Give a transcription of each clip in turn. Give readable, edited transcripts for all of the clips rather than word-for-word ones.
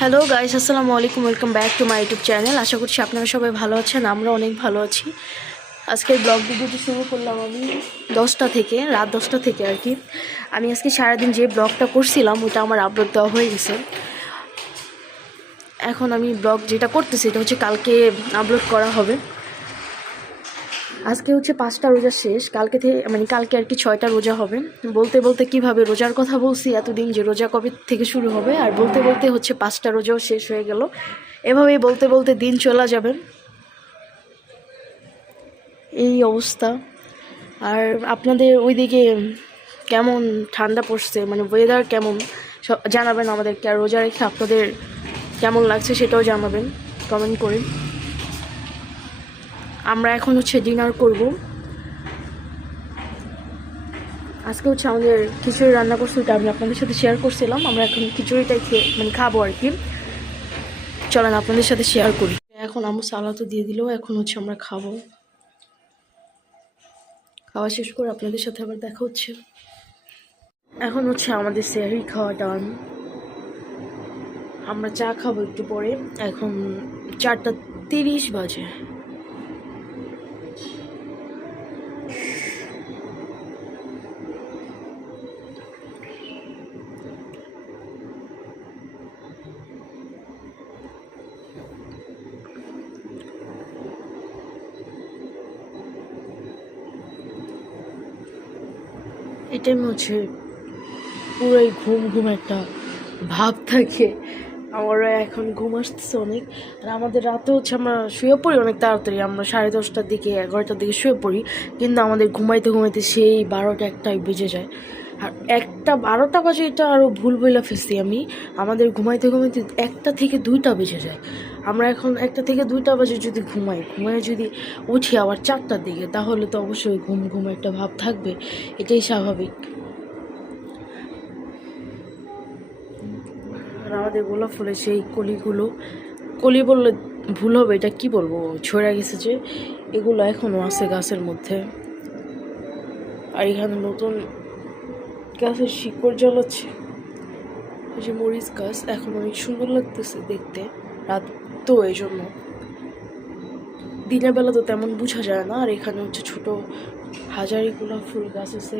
Hello guys, আসসালামু আলাইকুম। Welcome back to my YouTube channel. আশা করছি আপনারা সবাই ভালো আছেন, আমরা অনেক ভালো আছি। আজকের ব্লগ ভিডিওটি শুরু করলাম আমি রাত 10টা থেকে আর কি। আমি আজকে সারাদিন যে ব্লগটা করছিলাম ওটা আমার আপলোড দেওয়া হয়ে গেছে। এখন আমি ব্লগ যেটা করতেছি এটা হচ্ছে কালকে আপলোড করা হবে। আজকে হচ্ছে 5টা রোজা শেষ, কালকে আর কি 6টা রোজা হবে। বলতে বলতে কিভাবে রোজার কথা বলছি এতদিন, যে রোজা কবে থেকে শুরু হবে, আর বলতে বলতে হচ্ছে 5টা রোজাও শেষ হয়ে গেল। এভাবেই বলতে বলতে দিন চলে যাবে, এই অবস্থা। আর আপনাদের ওইদিকে কেমন ঠান্ডা পড়ছে, মানে ওয়েদার কেমন জানাবেন আমাদেরকে। আর রোজা রেখে আপনাদের কেমন লাগছে সেটাও জানাবেন কমেন্ট করে। আমরা এখন হচ্ছে ডিনার করব। আজকে হচ্ছে আমাদের খিচুড়ি রান্না করছি, ওটা আমি আপনাদের সাথে শেয়ার করছিলাম। আমরা এখন খিচুড়িটাই খাবো আর কি। চলেন আপনাদের সাথে শেয়ার করি। এখন আমার সালাদও দিয়ে দিল, এখন হচ্ছে আমরা খাবো। খাওয়া শেষ করে আপনাদের সাথে আবার দেখা হচ্ছে। এখন হচ্ছে আমাদের সেহরি খাওয়া ডান। আমরা চা খাবো একটু পরে। এখন 4:30 বাজে। এটাই হচ্ছে পুরোই ঘুম ঘুম একটা ভাব থাকে। আমারও এখন ঘুম আসতেছে অনেক। আর আমাদের রাতে হচ্ছে আমরা শুয়ে পড়ি অনেক তাড়াতাড়ি, আমরা 10:30টার দিকে 11টার দিকে শুয়ে পড়ি, কিন্তু আমাদের ঘুমাইতে ঘুমাইতে সেই 12টা 1টায় বেজে যায়। আর 1টা 12টা বাজে এটা আরও ভুল বইলা ফেলছি আমি। আমাদের ঘুমাইতে ঘুমাইতে 1টা থেকে 2টা বেজে যায়। আমরা এখন 1টা থেকে 2টা বাজে যদি ঘুমাই যদি উঠি আবার 4টার দিকে, তাহলে তো অবশ্যই ঘুম ঘুম একটা ভাব থাকবে, এটাই স্বাভাবিক। আর আমাদের গোলাপ ফুলের সেই কলি বললে ভুল হবে, এটা কি বলবো, ছড়ে গেছে যে এগুলো এখনও আছে গাছের মধ্যে। আর এখানে নতুন গাছের শিকড় জ্বালাচ্ছে, ওই যে মরিচ গাছ, এখন অনেক সুন্দর লাগতেছে দেখতে। রাত তো এই জন্য, দিনের বেলা তো তেমন বোঝা যায় না। আর এখানে হচ্ছে ছোট হাজারি গোলাপ ফুল গাছ আছে,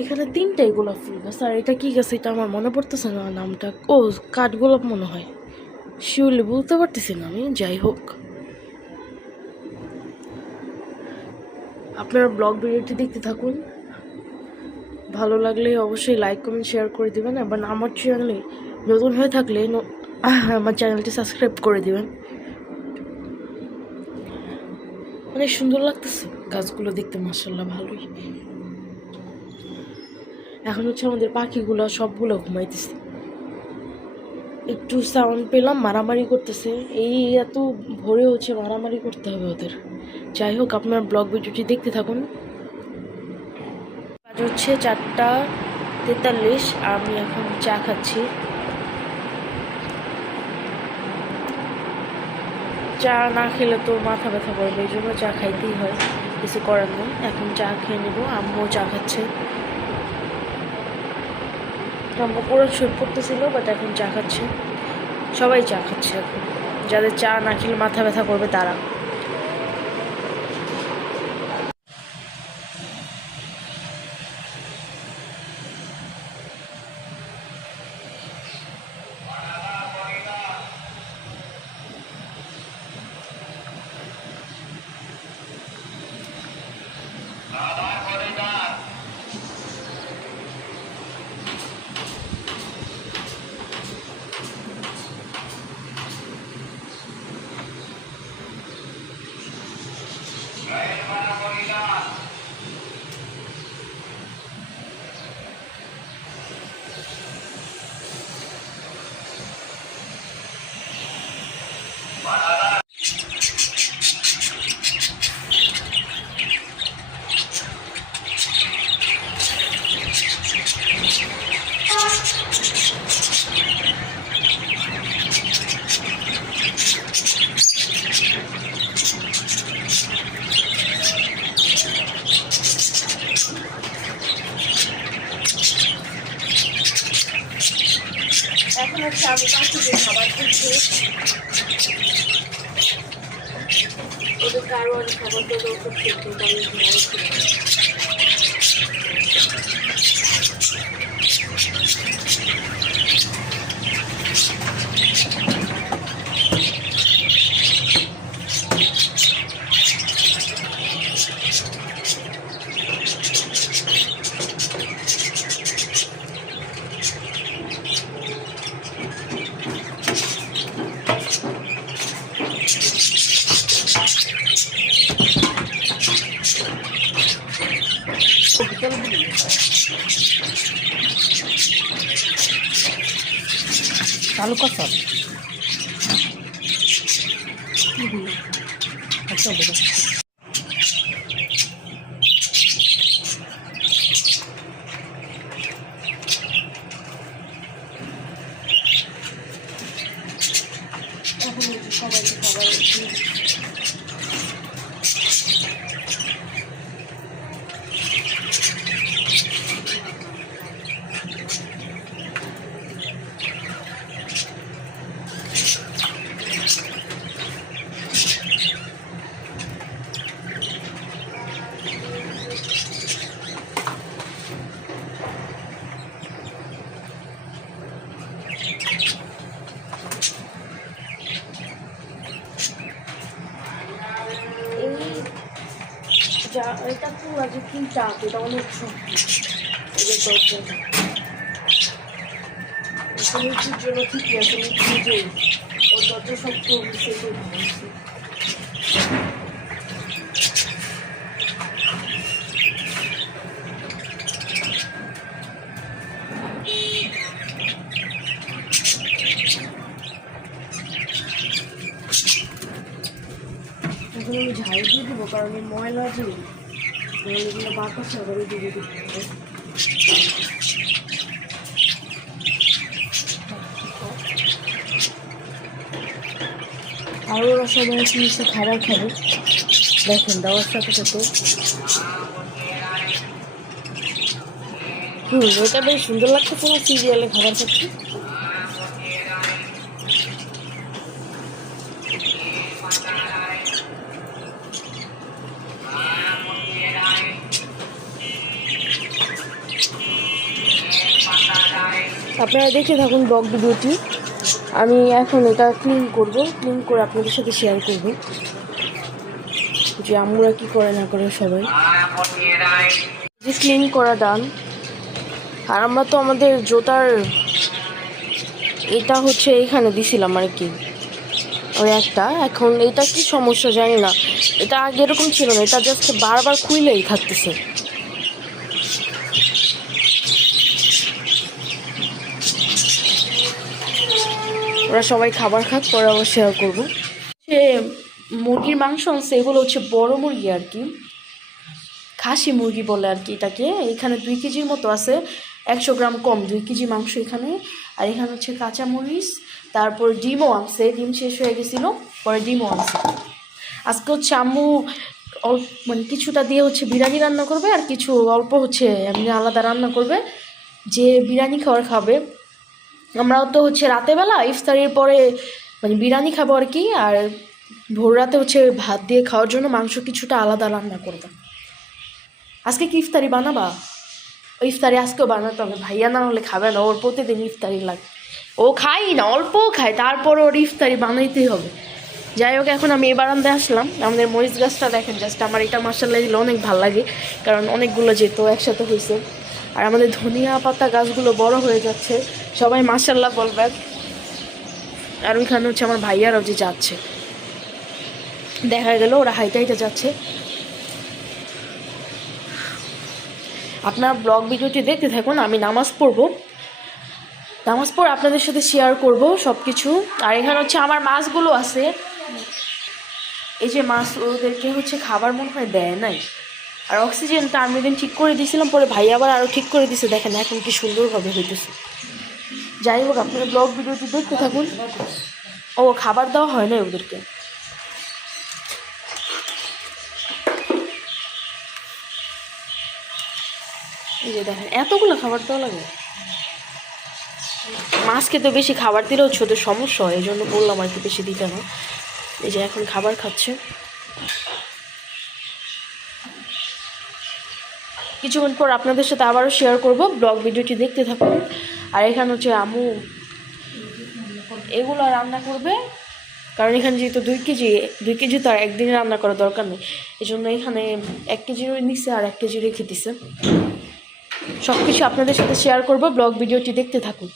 এখানে 3টাই গোলাপ ফুল গাছ। আর এটা কি গাছ এটা আমার মনে পড়তেছে না নামটা। ও, কাঠগোলাপ মনে হয়, শিউলি বলতে পারতেছি না আমি। যাই হোক, আপনারা ব্লগ ভিডিওটি দেখতে থাকুন। ভালো লাগলে অবশ্যই লাইক কমেন্ট শেয়ার করে দিবেন। এবং আমার চ্যানেলে নতুন হয়ে থাকলে আমার চ্যানেলটি সাবস্ক্রাইব করে দিবেন। অনেক সুন্দর লাগতেছে গাছগুলো দেখতে, মাশাআল্লাহ ভালোই। এখন হচ্ছে আমাদের পাখিগুলো সবগুলো ঘুমাইতেছে। একটু সাউন্ড পেলাম, মারামারি করতেছে। এই এত ভোরে হচ্ছে মারামারি করতে হবে ওদের। যাই হোক, আপনার ব্লগ ভিডিওটি দেখতে থাকুন। আজ হচ্ছে 4:43, আমি এখন চা খাচ্ছি। চা না খেলে তো মাথা ব্যথা করবে, এই জন্য চা খাইতেই হয়, কিছু করার নেই। এখন চা খেয়ে নেবো। আম্মু চা খাচ্ছে। আম্মু পুরো শুয়ে পড়তেছিল, বাট এখন চা খাচ্ছে। সবাই চা খাচ্ছে এখন, যাদের চা না খেলে মাথা ব্যথা করবে তারা। এখন হচ্ছে আমি পাখিদের খাবার দিচ্ছি, ওদেরকে আরো অনেক খাবার দেওয়া করছে, কিন্তু আমি চালু কথা আচ্ছা বলো। সবাইকে খাবার এটা পুরো যে কি চাপ, এটা অনেক শক্তি, মিষ্টির জন্য ঠিকই আছে, নিজেই ওর দরজা শক্ত হচ্ছে। এখন আমি ঝাল দিয়ে দেবো, কারণ এই ময়লা যে এগুলো বাতাস সাগরে দিয়ে দিতে হবে। আর ওরা সবাই এসে খাবার খাবে, দেখেন দেওয়ার সাথে সাথে। এটা বেশ সুন্দর লাগতেছে না সিরিয়ালে খাবার খাচ্ছি। আপনারা দেখে থাকুন ব্লগ ভিডিওটি। আমি এখন এটা ক্লিন করব, ক্লিন করে আপনাদের সাথে শেয়ার করব যে আম্মুরা কি করে না করে সবাই। যে ক্লিন করা ডান, আর আমরা তো আমাদের জুতার এটা হচ্ছে এইখানে দিছিলাম আর কি, ওই একটা। এখন এটা কি সমস্যা জানি না, এটা আগে এরকম ছিল না, এটা জাস্ট বারবার খুইলেই থাকতেছে। ওরা সবাই খাবার খাক, পরে আবার শেয়ার করবো। সে মুরগির মাংস আনছে, এগুলো হচ্ছে বড় মুরগি আর কি, খাসি মুরগি বলে আর কি এটাকে। এখানে 2 কেজির মতো আছে, 100 গ্রাম কম, 2 কেজি মাংস এখানে। আর এখানে হচ্ছে কাঁচামরিচ, তারপর ডিমও আনছে, ডিম শেষ হয়ে গেছিলো, পরে ডিমও আনছে। আজকে হচ্ছে আম্মু মানে কিছুটা দিয়ে হচ্ছে বিরিয়ানি রান্না করবে, আর কিছু অল্প হচ্ছে এমনি আলাদা রান্না করবে। যে বিরিয়ানি খাবে, আমরাও তো হচ্ছে রাতেবেলা ইফতারির পরে মানে বিরিয়ানি খাবো আর কি, আর ভোর রাতে হচ্ছে ভাত দিয়ে খাওয়ার জন্য মাংস কিছুটা আলাদা রান্না করবে। আজকে কি ইফতারি বানাবা? ওই ইফতারি আজকেও বানাতে হবে, ভাইয়া না হলে খাবে না, ওর প্রতিদিন ইফতারি লাগে। ও খাই না, অল্পও খায়, তারপর ওর ইফতারি বানাইতেই হবে। যাই হোক, এখন আমি এই বারান্দায় আসলাম। আমাদের মরিচ গাছটা দেখেন, জাস্ট আমার এটা মাশাআল্লাহ দিলে অনেক ভালো লাগে, কারণ অনেকগুলো যেত একসাথে হয়েছে। আর আমাদের ধনিয়া পাতা গাছগুলো বড় হয়ে যাচ্ছে, সবাই মাশাআল্লাহ বলবেন। আর ওইখানে হচ্ছে আমার ভাইয়ারাও যে যাচ্ছে, দেখা গেল ওরা হাইটে হাইটে যাচ্ছে। আপনার ব্লগ ভিডিওটি দেখতে থাকুন, আমি নামাজ পড়বো, নামাজ পড়ে আপনাদের সাথে শেয়ার করব সব কিছু। আর এখানে হচ্ছে আমার মাছগুলো আছে, এই যে মাছ, ওদেরকে হচ্ছে খাবার মনে হয় দেয় নাই। আর অক্সিজেনটা আমি দিন ঠিক করে দিয়েছিলাম, পরে ভাই আবার আরও ঠিক করে দিছে, দেখেন এখন কি সুন্দরভাবে হইতেছে। যাই হোক, আপনারা ব্লগ ভিডিওটি দেখতে থাকুন। ও খাবার দেওয়া হয় না ওদেরকে, এই যে দেখেন এতগুলো খাবার দেওয়া লাগে। মাছকে তো বেশি খাবার দিলেও ছোটো সমস্যা হয়, এই জন্য বললাম আর কি বেশি দিতে না। এই যে এখন খাবার খাচ্ছে। কিছুক্ষণ পর আপনাদের সাথে আবারও শেয়ার করব, ব্লগ ভিডিওটি দেখতে থাকুন। আর এখানে হচ্ছে আম্মু এগুলো রান্না করবে, কারণ এখানে যেহেতু 2 কেজি তো আর একদিনে রান্না করার দরকার নেই, এই জন্য এখানে 1 কেজির নিচ্ছে আর 1 কেজি রেখে দিছে। সব কিছু আপনাদের সাথে শেয়ার করব, ব্লগ ভিডিওটি দেখতে থাকুন।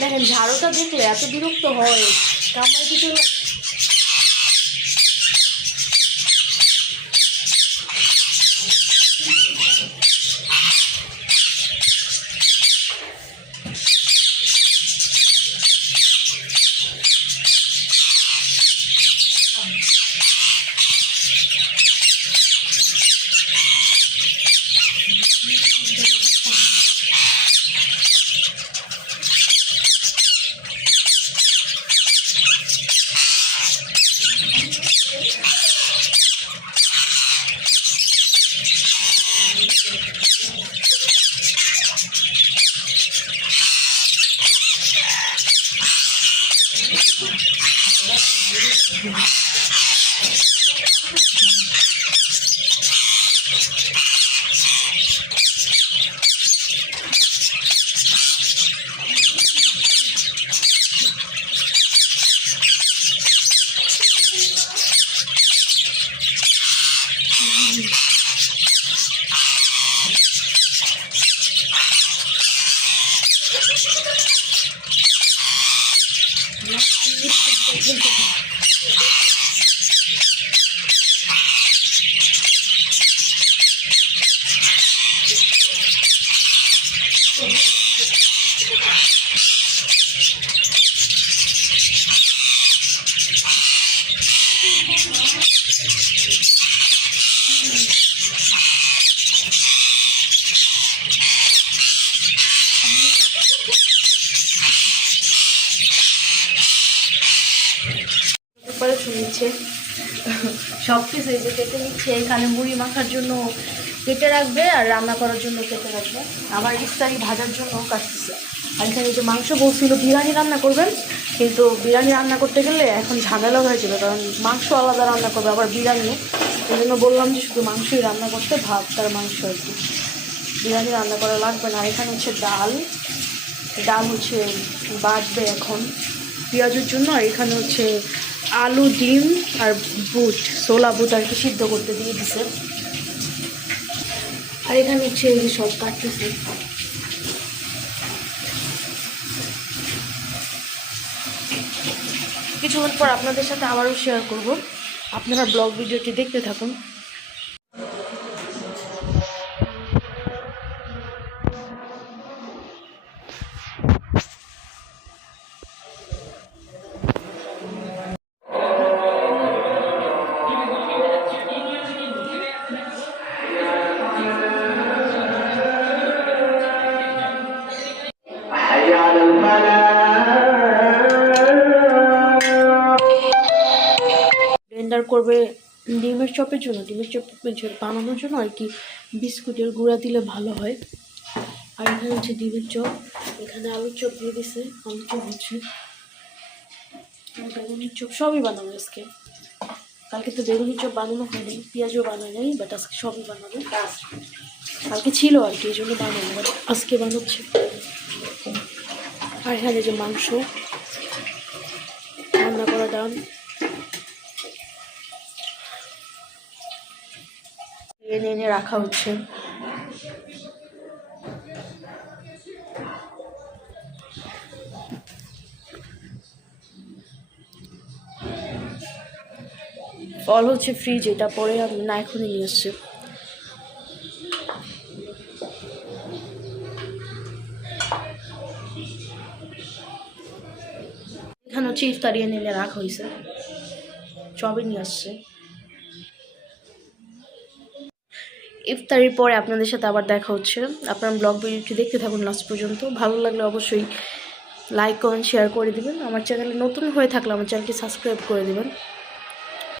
দেখেন ঝাড়ুটা দেখলে এত বিরক্ত হয়, কামাই দিতে নিচ্ছে, সব কিছু এই যে কেটে নিচ্ছে। এখানে মুড়ি মাখার জন্য কেটে রাখবে আর রান্না করার জন্য কেটে রাখবে, আবার ইফতারি ভাজার জন্য কাটতেছে। আর এখানে যে মাংস বলছিল বিরিয়ানি রান্না করবেন, কিন্তু বিরিয়ানি রান্না করতে গেলে এখন ঝামেলা হয়ে যাবে, কারণ মাংস আলাদা রান্না করবে আবার বিরিয়ানিও। এই জন্য বললাম যে শুধু মাংসই রান্না করতে, ভাত আর মাংস আর কি, বিরিয়ানি রান্না করা লাগবে না। এখানে হচ্ছে ডাল হচ্ছে বাটবে এখন পেঁয়াজের জন্য। আর এখানে হচ্ছে আলু, ডিম আর বুট, ছোলা বুট আর কি সিদ্ধ করতে দিয়ে দিছে। আর এখানে হচ্ছে এই যে সব কাটতেছে। কিছুক্ষণ পর আপনাদের সাথে আবারও শেয়ার করব, আপনারা ব্লগ ভিডিওটি দেখতে থাকুন। ব্লেন্ডার করবে ডিমের চপের জন্য, ডিমের চপ বানানোর জন্য আর কি বিস্কুটের গুঁড়া দিলে ভালো হয়। আর এখানে হচ্ছে ডিমের চপ, এখানে আলুর চপ দিয়ে দিছে, আলুর চপ হচ্ছে, বেগুনের চপ সবই বানাবো আজকে। কালকে তো বেগুনের চপ বানানো হয়নি, পেঁয়াজও বানায় নাই, বাট আজকে সবই বানাবো। কালকে ছিল আর কি, এই জন্য বানাবো, বাট আজকে বানাচ্ছে। আর এখানে যে মাংস রান্না করা ডান, এনে এনে রাখা হচ্ছে। ফল হচ্ছে ফ্রিজ, এটা পরে আমি না এখনই নিয়ে এসছি। এখানে হচ্ছে ইফতারি এনে রাখা হয়েছে, সবই নিয়ে আসছে। ইফতারির পরে আপনাদের সাথে আবার দেখা হচ্ছে। আপনার ব্লগ ভিডিওটি দেখতে থাকুন লাস্ট পর্যন্ত। ভালো লাগলে অবশ্যই লাইক কমেন্ট শেয়ার করে দিবেন। আমার চ্যানেলে নতুন হয়ে থাকলে আমার চ্যানেলটি সাবস্ক্রাইব করে দিবেন।